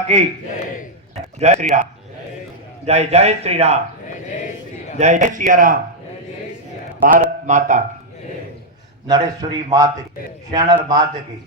की जय श्री राम, जय जय श्री राम, जय जय सिया राम। भारत माता की, नरेश्वरी मात की, शरणर मात की,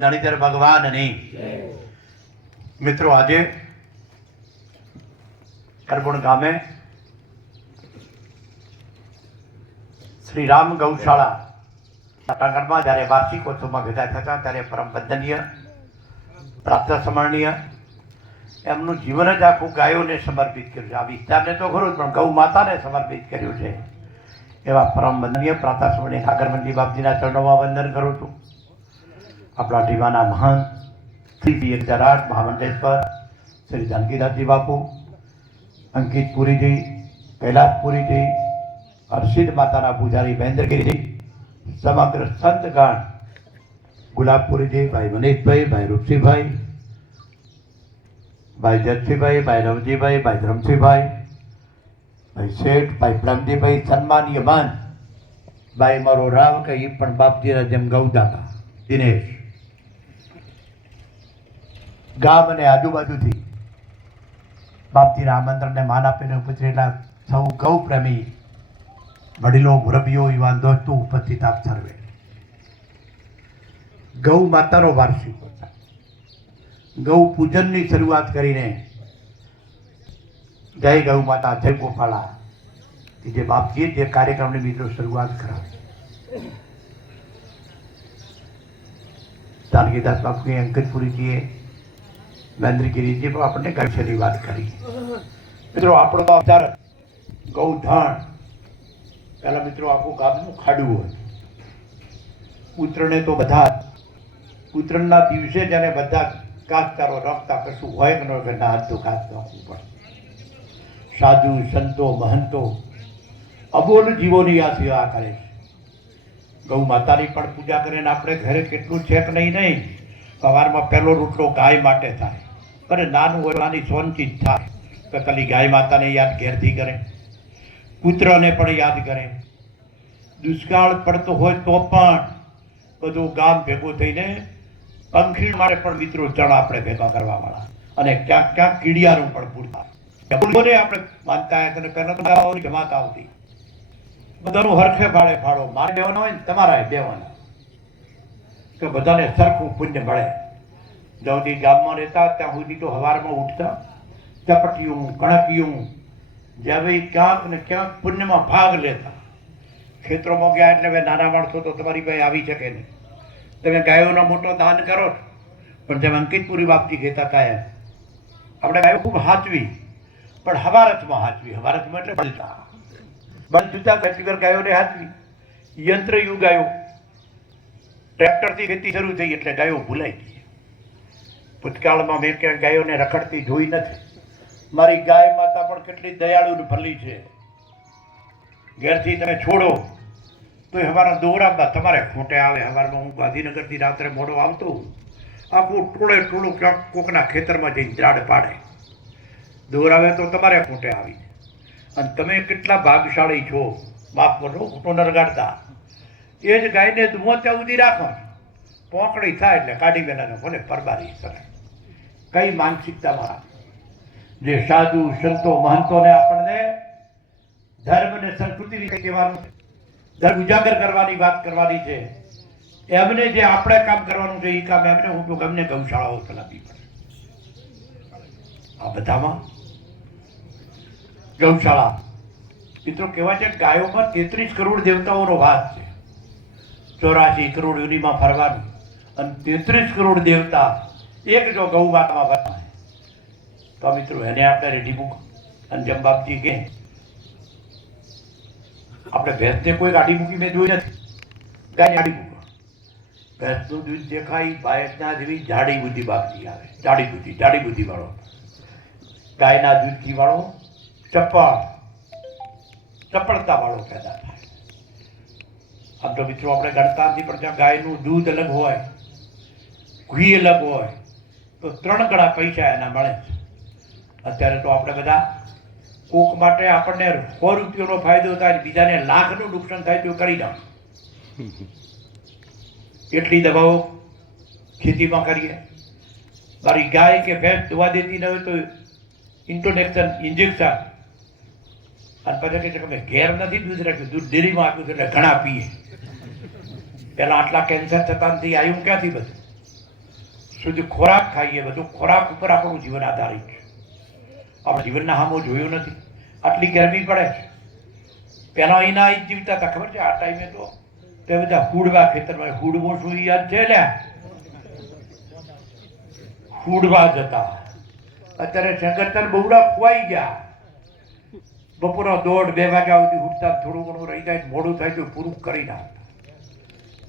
धनीधर भगवान ने। मित्रों, आज करबुण गामे श्री राम गौशाला प्रांगणમાં જ્યારે વાર્ષિકોત્સવમાં ભેગા થતા ત્યારે પરમ વંદનીય, પ્રાપ્ત સ્મરણીય એમનું જીવન જ આખું ગાયોને સમર્પિત કર્યું છે. આ વિસ્તારને તો ખરું જ, પણ ગૌ માતાને સમર્પિત કર્યું છે. એવા પરમ વંદનીય પ્રાપ્ત સ્મરણીય આગરવંદી બાપજીના ચરણોમાં વંદન કરું છું. આપણા ટીવાના મહાન શ્રી 1008 મહામંડલેશ્વર શ્રી જાનકીદાસજી બાપુ, અંકિત પુરીજી, કૈલાસ પુરીજી, હર્ષિદ માતાના પૂજારી મહેન્દ્રગીરીજી, સમગ્ર સંતગણ, ગુલાબપુરીજી, ભાઈ મનીષભાઈ, ભાઈ રૂપસીભાઈ, ભાઈ જગસીભાઈ, ભાઈ રવજીભાઈ, ભાઈ ધરમસિંહભાઈ, ભાઈ શેઠ, ભાઈ પ્રેમજીભાઈ, સન્માનીય માન ભાઈ મારો રાવ કે એ પણ બાપજીના જેમ ગૌદાતા દિનેશ, ગામ અને આજુબાજુથી બાપજીના આમંત્રણને માન આપીને ઉપજેલા સૌ ગૌ પ્રેમી વડીલો, મુરબ્બીઓ, યુવાન દોસ્તો, ઉપસ્થિત આપ સર્વે. ગૌ માતાનો વાર્ષિક ગૌ પૂજનની શરૂઆત કરીને જય ગૌ માતા, જય ગોપાળા, જે બાપજીએ જે કાર્યક્રમની મિત્રો શરૂઆત કરાવી. જાનકીદાસ બાપુએ, અંકિતપુરીજીએ, મહેન્દ્રગીરીજીએ પણ આપણને ગૌશાળાની વાત કરી. મિત્રો, આપણો અવતાર ગૌધણ. પહેલાં મિત્રો આખું ગામનું ખાડું હોય. ઉત્તરણે તો બધા ઉત્તરાયણના દિવસે જ્યારે બધા કાચકારો રખતા, કશું હોય કે ન હોય, હાથ તો કાચ નાખવું પડે. સાધુ સંતો મહંતો અબોલ જીવોની આ સેવા કરે છે. ગૌ માતાની પણ પૂજા કરીને આપણે ઘરે કેટલું છે કે નહીં. સવારમાં પહેલો રોટલો ગાય માટે થાય, અને નાનું હોય નાની સોનચીજ થાય તો ખાલી ગાય માતાને યાદ ઘેરથી કરે, કૂતરાને પણ યાદ કરે. દુષ્કાળ પડતો હોય તો પણ બધું ગામ ભેગું થઈને પંખી માટે પણ મિત્રો ચણ આપણે ભેગા કરવાવાળા, અને ક્યાંક ક્યાંક કીડિયાનું પણ પૂરતા. આપણે માનતા પહેલાં જમાત આવતી, બધાનું હરખે ભાડે ફાળો. મારે બેવાનો હોય ને તમારા બેવાના, તો બધાને સરખું પુણ્ય મળે. જ્યાં સુધી ગામમાં રહેતા ત્યાં સુધી તો સવારમાં ઉઠતા, ચપટીયું, કણકિયું, જ્યાં ક્યાંક ને ક્યાંક પુણ્યમાં ભાગ લેતા. ખેતરોમાં ગયા એટલે હવે નાના માણસો તો તમારી પાસે આવી શકે નહીં. તમે ગાયોનો મોટો દાન કરો, પણ જેમ અંકિતપુરી બાપજી કહેતા હતા એમ આપણે ગાયો ખૂબ હાચવી, પણ હવારતમાં હાચવી. હવારતમાં એટલે બળતા બળ જુદા વગર ગાયોને હાચવી. યંત્ર યુગ આવ્યો, ટ્રેક્ટરથી ખેતી શરૂ થઈ એટલે ગાયો ભૂલાઈ ગઈ. ભૂતકાળમાં મેં ક્યાંય ગાયોને રખડતી જોઈ નથી. મારી ગાય માતા પણ કેટલી દયાળુ ભલી છે. ઘેરથી તમે છોડો તો એ હવારના દોરામાં તમારે ખૂંટે આવે. સવારમાં હું ગાંધીનગરથી રાત્રે મોડો આવતો, આખું ટોળું ક્યાંક કોકના ખેતરમાં જઈને ઝાડ પાડે, દોરાવે તો તમારે ખૂંટે આવી. અને તમે કેટલા ભાગશાળી છો, માફ કરો ખૂટો નરગાડતા. એ જ ગાયને ધુઓ ત્યાં સુધી રાખો, પોંકડી થાય એટલે કાઢી મેલાને ભલે પરબારી કરે. કઈ માનસિકતામાં જે સાધુ સંતો મહંતોને આપણને ધર્મ અને સંસ્કૃતિ વિશે કહેવાનું, ધર્મ ઉજાગર કરવાની વાત કરવાની છે, એમને જે આપણે કામ કરવાનું છે એ કામ એમને હું ગમને ગૌશાળાઓ ચલાવવી પડે. આ બધામાં ગૌશાળા મિત્રો કહેવાય છે ગાયોમાં 33 કરોડ દેવતાઓનો વાસ છે. 84 કરોડ યુનિમાં ફરવાનું, અને 33 કરોડ દેવતા એક જો ગૌ માતામાં ફરવા તો મિત્રો એને આપણે રેડી મૂકો. અને જેમ બાપજી કે આપણે ભેંસને કોઈ ગાડી મૂકી મેં જોઈ નથી, ગાય ગાડી મૂકો. ભેંસનું દૂધ દેખાય બાયસના જેવી જાડી બુદ્ધિ બાપજી આવે, જાડી બુદ્ધિ વાળો. ગાયના દૂધથી વાળો ચપળતા વાળો પેદા થાય. આમ તો મિત્રો આપણે ગણતા નથી, પણ ત્યાં ગાયનું દૂધ અલગ હોય, ઘી અલગ હોય, તો 3 ગણા પૈસા એના મળે છે. અત્યારે તો આપણે બધા કોક માટે આપણને 100 રૂપિયાનો ફાયદો થાય, બીજાને લાખનું નુકસાન થાય તો કરી દો. એટલી દવાઓ ખેતીમાં કરીએ, મારી ગાય કે ભેંસ દવા દેતી ન હોય તો ઇન્ટ્રોડક્શન ઇન્જેક્શન, અને પછી કે તમે ઘેર નથી દૂધ રાખ્યું, દૂધ ડેરીમાં આપ્યું એટલે ઘણા પીએ. પેલા આટલા કેન્સર થતા નથી, આવ્યું ક્યાંથી બધું? શુદ્ધ ખોરાક ખાઈએ, બધું ખોરાક ઉપર આપણું જીવન આધારિત છે. આપણે જીવનના હામો જોયું નથી, આટલી ગરમી પડે છે. પેલા અહીંના અહીં જીવતા હતા, ખબર છે? આ ટાઈમે તો તે બધા હુડવા ખેતરમાં, હુડવો શું યાદ છે ને? હુડવા જતા. અત્યારે શંકરતર બહુડા ખોવાઈ ગયા. બપોરના 1:30-2 વાગ્યા સુધી ઉઠતા, થોડું ઘણું રહી જાય, મોડું થાય તો પૂરું કરી નાખતા.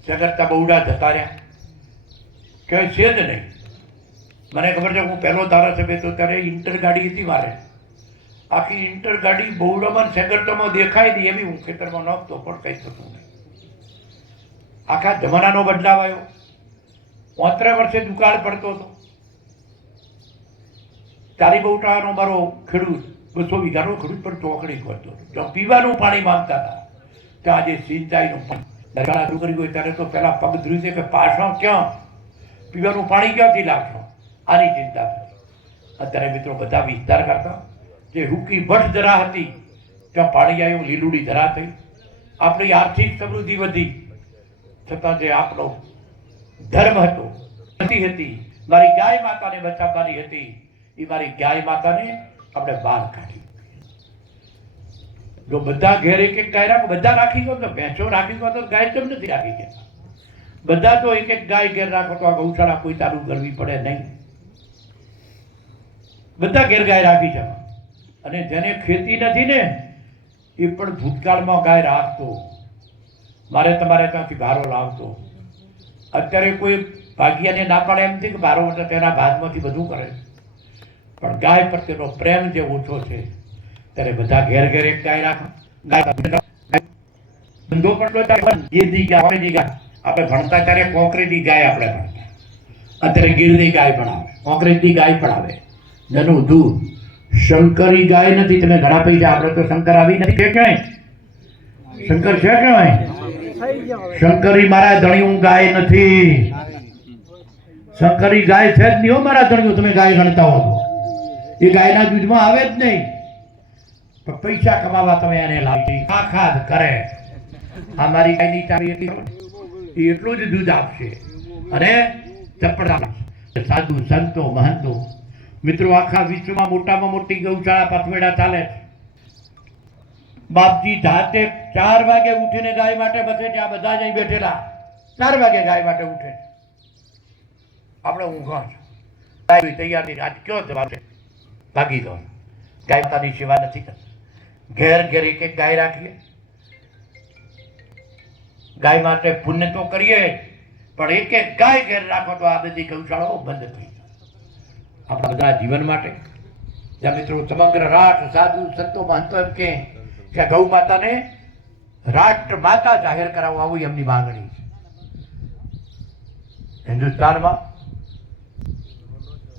શંકરતા બહુડા જતા રહ્યા, ક્યાંય છે જ નહીં. મને ખબર છે, હું પહેલો ધારાસભ્ય હતો ત્યારે ઇન્ટર ગાડી હતી મારે. આખી ઇન્ટર ગાડી બહુડામાં શંકરતામાં દેખાય નહીં એવી, હું ખેતરમાં નહોતો પણ કંઈ થતું નહીં. આખા જમાનાનો બદલાવ આવ્યો. 35 વર્ષે દુકાળ પડતો હતો. તારી બહુટાનો મારો ખેડૂત 200 વીઘાનો ખેડૂત પણ ચોકડી કરતો હતો. જો પીવાનું પાણી માંગતા હતા, તો આજે સિંચાઈનું પાણી દરગાળા શરૂ કરી હોય ત્યારે તો પહેલા પગ ધ્રુવી છે કે પાછો ક્યાં, પીવાનું પાણી ક્યાંથી લાવશો, આની ચિંતા હતી. અત્યારે મિત્રો બધા વિસ્તાર કરતા જે હુકી ભટ્ટ ધરા હતી ત્યાં પાણી આવ્યું, લીલુડી ધરા થઈ. આપણી આર્થિક સમૃદ્ધિ વધી, છતાં જે આપણો ધર્મ હતો હતી, મારી ગાય માતાને બચાવવાની હતી, એ મારી ગાય માતાને આપણે બહાર કાઢી. જો બધા ઘેર એક એક ગાય રાખો, બધા રાખી દો તો ભેંસો રાખી દો તો ગાય કેમ નથી રાખી ગયા? બધા તો એક એક ગાય ઘેર રાખો તો આ ગૌશાળા કોઈ ચાલુ કરવી પડે નહીં. બધા ઘેર ગાય રાખી છે. અને જેને ખેતી નથી ને એ પણ ભૂતકાળમાં ગાય રાખતો, મારે તમારે ત્યાંથી ભારો લાવતો. અત્યારે કોઈ ભાગ્યાને ના પાડે એમ કે ભારો એટલે તેના ભાગમાંથી બધું કરે, પણ ગાય પ્રત્યેનો પ્રેમ જે ઓછો છે ત્યારે બધા ઘેર ઘેર એક ગાય રાખો. ધંધો પણ ગીરની ગાય આપણે ભણતા ત્યારે કોંકરીની ગાય આપણે ભણતા, અત્યારે ગીરની ગાય પણ આવે, કોંકરીની ગાય પણ આવે. જેનું દૂધ શંકરી ગાય નથી. તમે ઘણા પૈસા, આપણે તો શંકર આવી નથી કે ક્યાંય? શંકર છે ક્યાંય? શંકરી મારા ધણીયું ગાય નથી. શંકરી ગાય છે જ નહીં હો મારા ધણીયું. તમે ગાય ગણતા હો એ ગાયના દૂધમાં આવે જ નહીં. પણ પૈસા કમાવા તમે એને લાવી ખાખાદ કરે. આ મારી ગાયની ચાવી એટલી, એટલું જ દૂધ આપશે. અને ચપડા સાધુ સંતો મહંતો મિત્રો આખા વિશ્વમાં મોટામાં મોટી ગૌશાળા પથવેડા ચાલે છે. બાપજી જાતે 4 વાગે ઉઠીને ગાય માટે બસે છે. આ બધા જ અહીં બેઠેલા 4 વાગે ગાય માટે ઉઠે છે. આપણે ઊંઘા છે, તૈયાર નહીં. આજ કયો જવાબ છે? ભાગી દો. ગાય માતાની સેવા નથી કરતા. ઘેર ઘેર એક એક ગાય રાખીએ. ગાય માટે પુણ્ય તો કરીએ, પણ એક એક ગાય ઘેર રાખો તો આ બધી ગૌશાળાઓ બંધ થઈ જાય. આપણા બધા જીવન માટે જ્યાં મિત્રો સમગ્ર રાષ્ટ્ર સાધુ સંતો મહંતો એમ કે ગૌ માતાને રાષ્ટ્ર માતા જાહેર કરાવવા આવું એમની માંગણી છે. હિન્દુસ્તાનમાં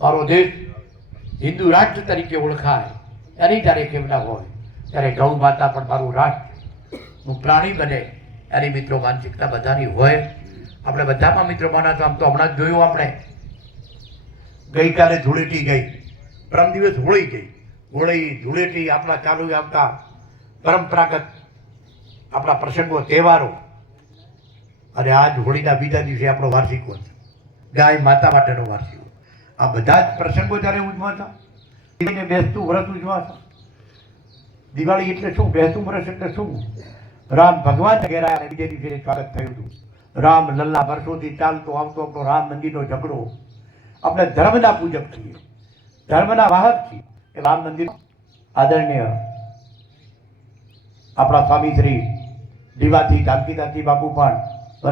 મારો દેશ હિન્દુ રાષ્ટ્ર તરીકે ઓળખાય, એની જ્યારે કેવડા હોય ત્યારે ગૌ માતા પણ મારું રાષ્ટ્રનું પ્રાણી બને, એની મિત્રો માનસિકતા બધાની હોય. આપણે બધામાં મિત્રો માના તો આમ તો હમણાં જ જોયું આપણે, ગઈકાલે ધૂળેટી ગઈ, પરમ દિવસ હોળી ગઈ. હોળી ધૂળેટી આપણા ચાલુ આવતા પરંપરાગત આપણા પ્રસંગો તહેવારો, અને આજ હોળીના બીજા દિવસે આપણો વાર્ષિક વર્ષ, ગાય માતા માટેનો વાર્ષિક. આ બધા જ પ્રસંગો જ્યારે ઉજવાતા, બેસતું વ્રત ઉજવાતા. દિવાળી એટલે શું? બેસતું વર્ષ એટલે શું? રામ ભગવાન ઘેરાયા અને બીજે દિવસે સ્વાગત થયું હતું. રામ લલ્લા વર્ષોથી ચાલતો આવતો આપણો રામ મંદિરનો ઝઘડો. આપણે ધર્મના પૂજક છીએ, ધર્મના વાહક છીએ. એ રામ મંદિર આદરણીય આપણા સ્વામી શ્રી દીવાથી જાનકીદાસજી બાપુ પણ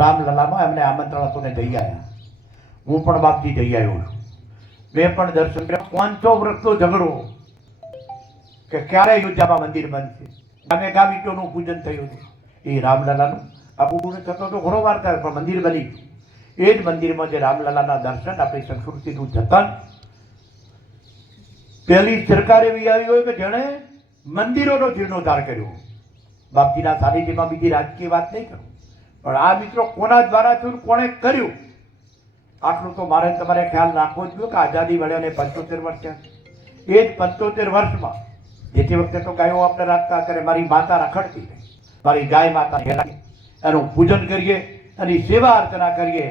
રામલલામાં એમને આમંત્રણ હતું ને જઈ આવ્યા. હું પણ બાપજી જઈ આવ્યો છું. મેં પણ દર્શન કર્યા. 500 વર્ષનો ઝઘડો કે ક્યારે અયોધ્યામાં મંદિર બનશે. ગામે ગામ ઈંટોનું પૂજન થયું હતું. એ રામલલાનું આ પૂરું થતો તો ઘણો વાર થાય, પણ મંદિર બની ગયું. એ જ મંદિરમાં જે રામલલાના દર્શન, આપણી સંસ્કૃતિનું જતન. પહેલી સરકાર એવી આવી હોય કે જેણે મંદિરોનો જીર્ણોદ્ધાર કર્યો. બાપજીના સાનિધ્યમાં બીજી રાજકીય વાત નહીં કરું, પણ આ મિત્રો કોના દ્વારા થયું, કોણે કર્યું, આટલું તો મારે તમારે ખ્યાલ રાખવો જ જોઈએ કે આઝાદી મળ્યાને 75 વર્ષ થયા. એ જ 75 વર્ષમાં જેથી વખતે તો ગાયો આપણે રાખતા, ત્યારે મારી માતા રખડતી રહી. મારી ગાય માતા એનું પૂજન કરીએ, એની સેવા અર્ચના કરીએ.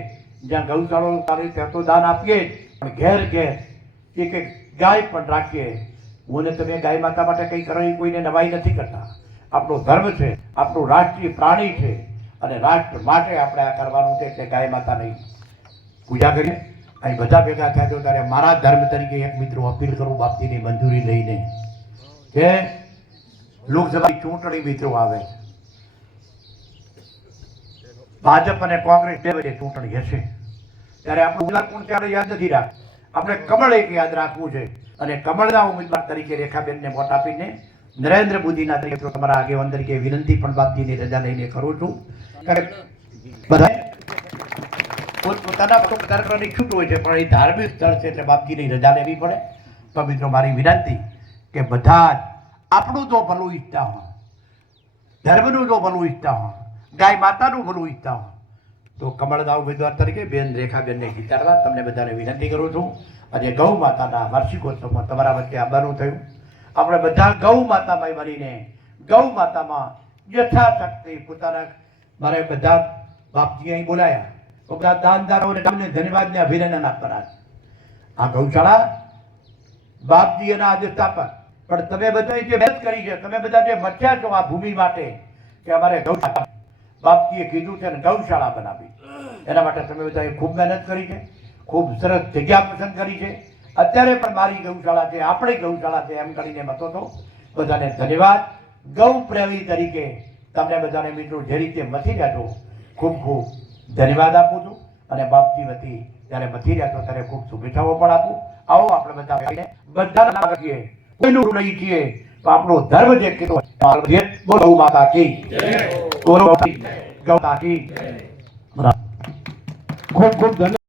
જ્યાં ગૌશાળો ચાલે ત્યાં તો દાન આપીએ, પણ ઘેર ઘેર એક એક ગાય પણ રાખીએ. હું ને તમે ગાય માતા માટે કંઈ કરવાની કોઈને નવાઈ નથી કરતા. આપણો ધર્મ છે, આપણું રાષ્ટ્રીય પ્રાણી છે, અને રાષ્ટ્ર માટે આપણે આ કરવાનું છે. એટલે ગાય માતાની પૂજા કરીએ. અહીં બધા ભેગા થયા તો ત્યારે મારા ધર્મ તરીકે એક મિત્રો અપીલ કરું, બાપજીની મંજૂરી લઈને, કે લોકસભાની ચૂંટણી મિત્રો આવે છે. ભાજપ અને કોંગ્રેસ બે વચ્ચે ચૂંટણી હશે, ત્યારે આપણું ઉમેદવાર કોણ ત્યારે યાદ નથી રાખ. આપણે કમળ એક યાદ રાખવું છે, અને કમળના ઉમેદવાર તરીકે રેખાબેનને વોટ આપીને નરેન્દ્ર મોદીના તરીકે તમારા આગેવાન તરીકે વિનંતી પણ બાપજીની રજા લઈને કરું છું. બધા પોતપોતાના પ્રચાર કરવાની છૂટ હોય છે, પણ એ ધાર્મિક સ્થળ છે એટલે બાપજીની રજા લેવી પડે. તો મિત્રો મારી વિનંતી કે બધા જ આપણું જો ભલું ઈચ્છતા હોય, ધર્મનું જો ભલું ઈચ્છતા હોય, ગાય માતાનું ભલું ઈચ્છતા હોય, તો કમળના ઉમેદવાર તરીકે બેન રેખાબેનને જીતાડવા તમને બધાને વિનંતી કરું છું. આજે ગૌ માતાના વાર્ષિકોત્સવમાં તમારા વચ્ચે આવવાનું થયું. આપણે બધા ગૌ માતામાં મળીને ગૌ માતામાં યથાશક્તિ પોતાના, મારે બધા બાપજી અહીં બોલાયા, બધા દાનદારોને તમને ધન્યવાદને અભિનંદન આપવાના. આ ગૌશાળા બાપજી એના આજે સ્થાપક, પણ તમે બધા જે મહેનત કરી છે, તમે બધા જે મચ્યા છો આ ભૂમિ માટે, કે અમારે ગૌશાળા બાપજીએ કીધું છે ને ગૌશાળા બનાવી, એના માટે તમે બધાએ ખૂબ મહેનત કરી છે, ખૂબ સરસ જગ્યા પસંદ કરી છે. અત્યારે પણ મારી ગૌશાળા છે, આપણી ગૌશાળા છે એમ કરીને મતો તો બધાને ધન્યવાદ. ગૌ પ્રેમી તરીકે તમને બધાને મિત્રો જે રીતે મથી રહ્યા છો, ખૂબ ખૂબ ધન્યવાદ આપું છું. અને બાપજી વતી જ્યારે મથી રહ્યા છો ત્યારે ખૂબ શુભેચ્છાઓ પણ આપું. આવો આપણે બધા છીએ, કોઈનું નહીં છીએ, તો આપણો ધર્મ જે કીધો ગૌ માતા કી ગૌ માતા કી. ખૂબ ખૂબ ધન્યવાદ.